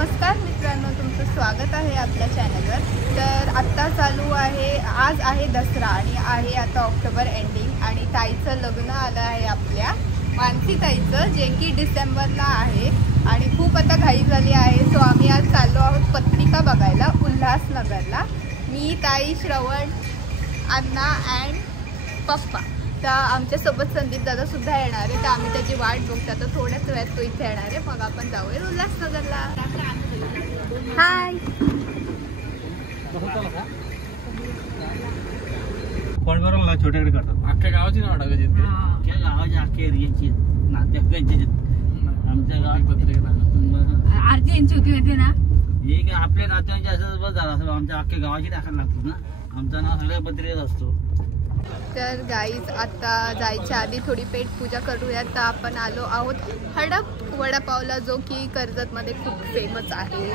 नमस्कार मित्रांनो, तुमचं स्वागत आहे आपल्या चॅनलवर। तर आत्ता चालू आहे, आज आहे दसरा आणि आहे आता ऑक्टोबर एंडिंग आणि ताईचं लग्न आलं आहे आपल्या मानसी ताईचं, जे की डिसेंबरला आहे आणि खूप आता घाई झाली आहे। सो आम्ही आज चाललो आहोत पत्रिका बघायला उल्हासनगरला। मी, ताई, श्रवण, अण्णा अँड पप्पा। तर आमच्यासोबत संदीप दादा सुद्धा येणार आहे, तर आम्ही त्याची वाट बघतो। आता थोड्याच वेळात तो इथे येणार आहे, मग आपण जाऊया उल्हासनगरला। हाय, कोणबरोबर छोट्याकडे करतात अख्ख्या गावाची नाव टाकायची ते. अख्ख्या गावाच्या अख्ख्या एरियाची नात्याकडे आमच्या गावात पत्रिका आरती यांची होती माहिती ना, हे काय आपल्या नात्यांचे असं बस झालं असं आमच्या अख्ख्या गावाची टाकायला लागतो ना, आमचं नाव सगळ्या पत्रिकेत असतो। तर गाईज आता जायच्या आधी थोडी पेट पूजा करूया। तर आपण आलो आहोत हडप वडापावला, जो की कर्जतमध्ये खूप फेमस आहे।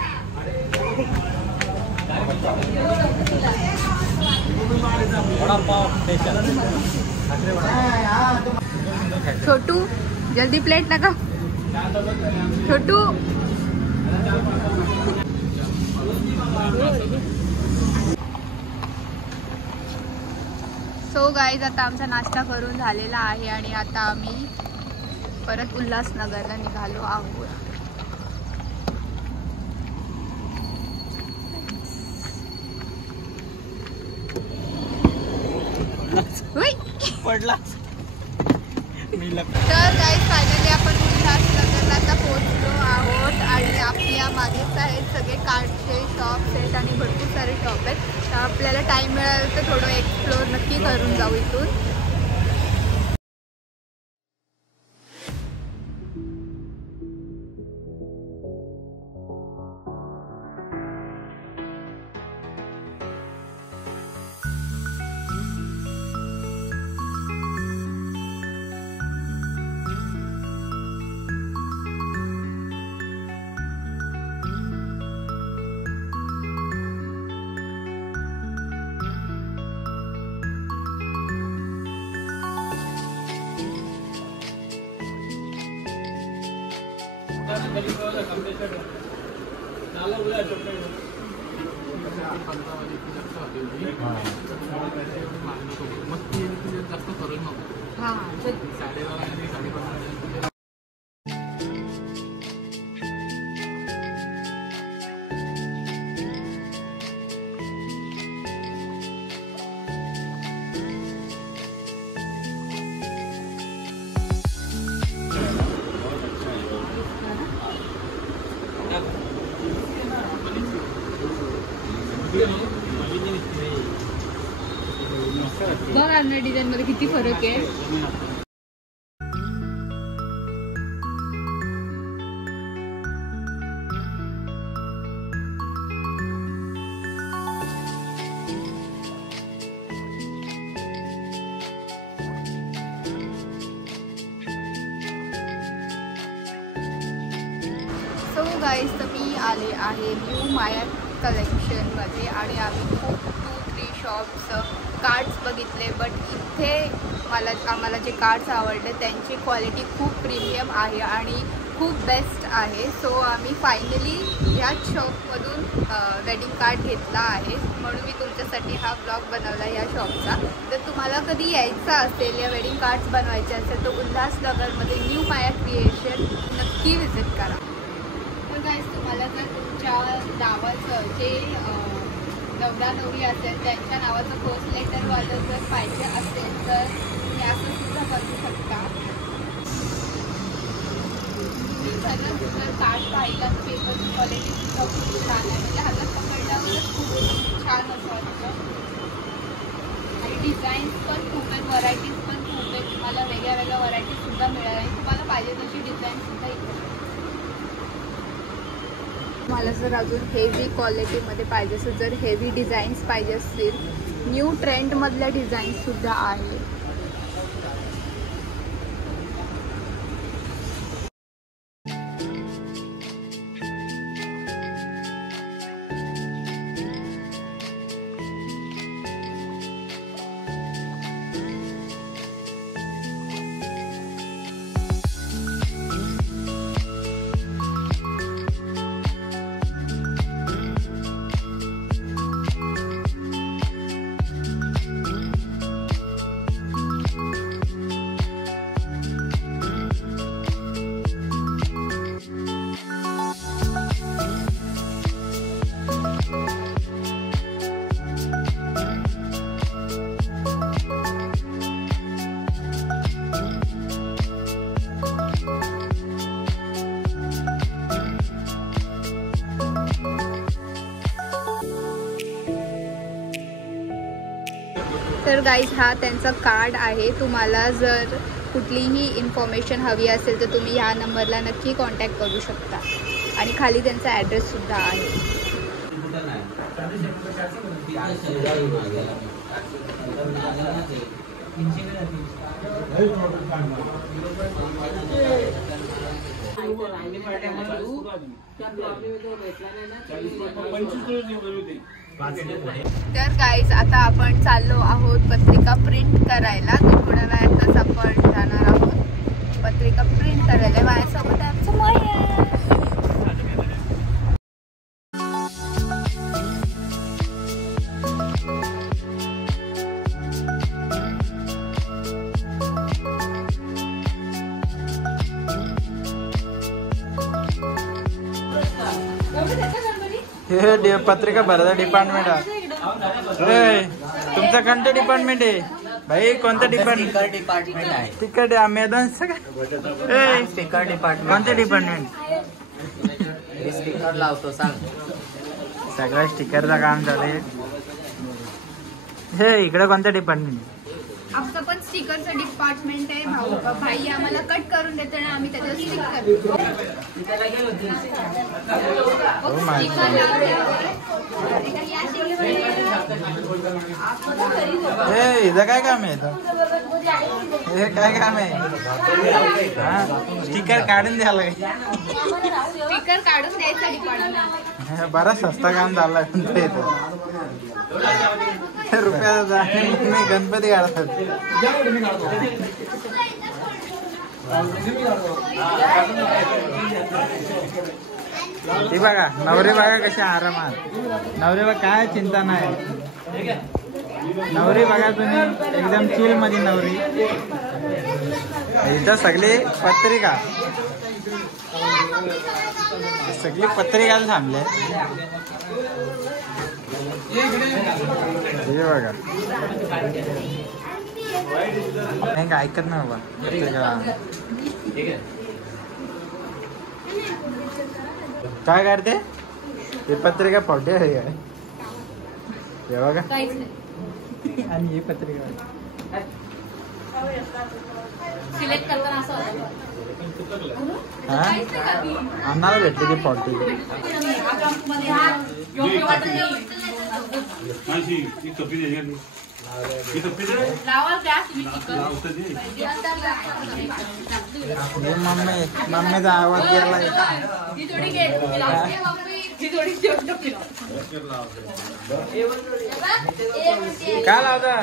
छोटू जल्दी प्लेट लगा, छोटू। सो गाईज आता आमचा नाश्ता करून झालेला आहे आणि आता आम्ही परत उल्हासनगरला निघालो आहोत। पडला तर गाईज फायनली आपण उल्हासनगरला आता पोहोचलो आहोत आणि आपल्या मागेच आहेत सगळे कार्डचे शॉप्स आहेत आणि भरपूर सारे शॉप आहेत। तर आपल्याला टाइम मिळाला तर थोडं एक्सप्लोर नक्की करून जाऊ इथून। बघ अन्य डिझाईन मध्ये किती फरक आहे। सो गाईज, तर मी आले आहे न्यू माया कलेक्शनमध्ये आणि आम्ही खूप 2-3 शॉप्स कार्ड्स बघितले, बट इथे आम्हाला जे कार्ड्स आवडले त्यांची क्वालिटी खूप प्रीमियम आहे आणि खूप बेस्ट आहे। सो आम्ही फायनली ह्याच शॉपमधून वेडिंग कार्ड घेतला आहे, म्हणून मी तुमच्यासाठी हा ब्लॉग बनवला या शॉपचा। जर तुम्हाला कधी यायचं असेल या वेडिंग कार्ड्स बनवायचे असेल तर उल्हासनगरमध्ये न्यू माया क्रिएशन नक्की व्हिजिट करा। तर गाईज, तुम्हाला जर तुमच्या नावाचं जे नवरा नवरी असेल त्यांच्या नावाचं पोस्ट लेटरवालं जर पाहिजे असेल तर तुम्ही असं सुद्धा करू शकता। सगळं जर कार्ड पाहिलं तर पेपरची क्वालिटी सुद्धा खूप छान आहे, म्हणजे हातात पकडल्यावरच खूप छान असं वाटतं आणि डिझाईन्स पण खूप आहेत, व्हरायटीज पण खूप आहेत। तुम्हाला वेगळ्या वेगळ्या व्हरायटीज सुद्धा मिळेल आणि तुम्हाला पाहिजे तशी डिझाईन सुद्धा इथे। मला जर अजून हेवी क्वालिटीमध्ये पाहिजे असेल, जर हेवी डिझाईन्स पाहिजे असतील, न्यू ट्रेंडमधल्या डिझाईन्ससुद्धा आहे। तर गाईज हा त्यांचा कार्ड आहे. तुम्हाला जर कुठलीही इन्फॉर्मेशन हवी असेल तर तुम्ही ह्या नंबरला नक्की कॉन्टॅक्ट करू शकता. आणि खाली त्यांचा ॲड्रेससुद्धा आहे. तर गाईज आता आपण चाललो आहोत पत्रिका प्रिंट करायला. तर थोड्या वेळातच आपण जाणार आहोत पत्रिका प्रिंट करायला. माझ्यासोबत आमचं माया. हे पत्रिका भरायचा डिपार्टमेंट आहे. तुमचं कोणतं डिपार्टमेंट आहे भाई? कोणतं डिपार्टमेंट आहे? तिकट मैदान स्टिकर डिपार्टमेंट. कोणतं डिपार्टमेंट? स्टिकर लावतो सांग. सगळं स्टिकरचं काम झालंय. हे इकडे कोणतं डिपार्टमेंट? आमचं पण स्टिकरचं डिपार्टमेंट आहे. भाई आम्हाला कट करून देतो ना, आम्ही त्याच्यावर स्टिक करतो. इथं काय काम आहे? हे काय काम आहे? स्टिकर काढून द्यायला. स्टिकर काढून द्यायचं डिपार्टमेंट. बराच सस्ता काम झालं इथं. रुपयाचा मी गणपती काढतात. ती बघा नवरे बघा कशा आरामात. नवरे बघा काय चिंता नाही. नवरी बघा तुम्ही एकदम चिल मध्ये नवरी. इथं सगळी पत्रिका थांबले. हे बघा ऐकत ना बाबा. काय करते? हे पत्रिका फोडते आहे काय? हे बघा. आणि ही पत्रिका सिलेक्ट करताना असं आम्हाला भेटली ती फोडते. मम्मीचा आवाज गेला. काय लावता?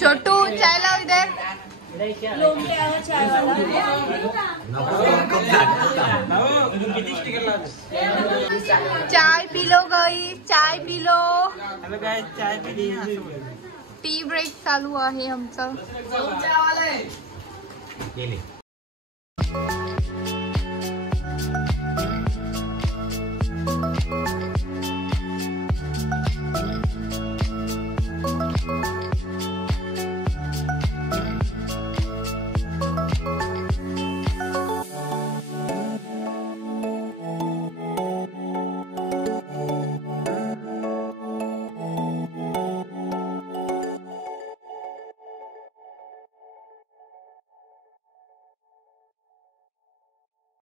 छोटू चाय लाव. किती स्टिकर लावते? चाय पी लो गाईस, चाय पी लो. हॅलो काय चाय पिली? टी ब्रेक चालू आहे आमचा. गेले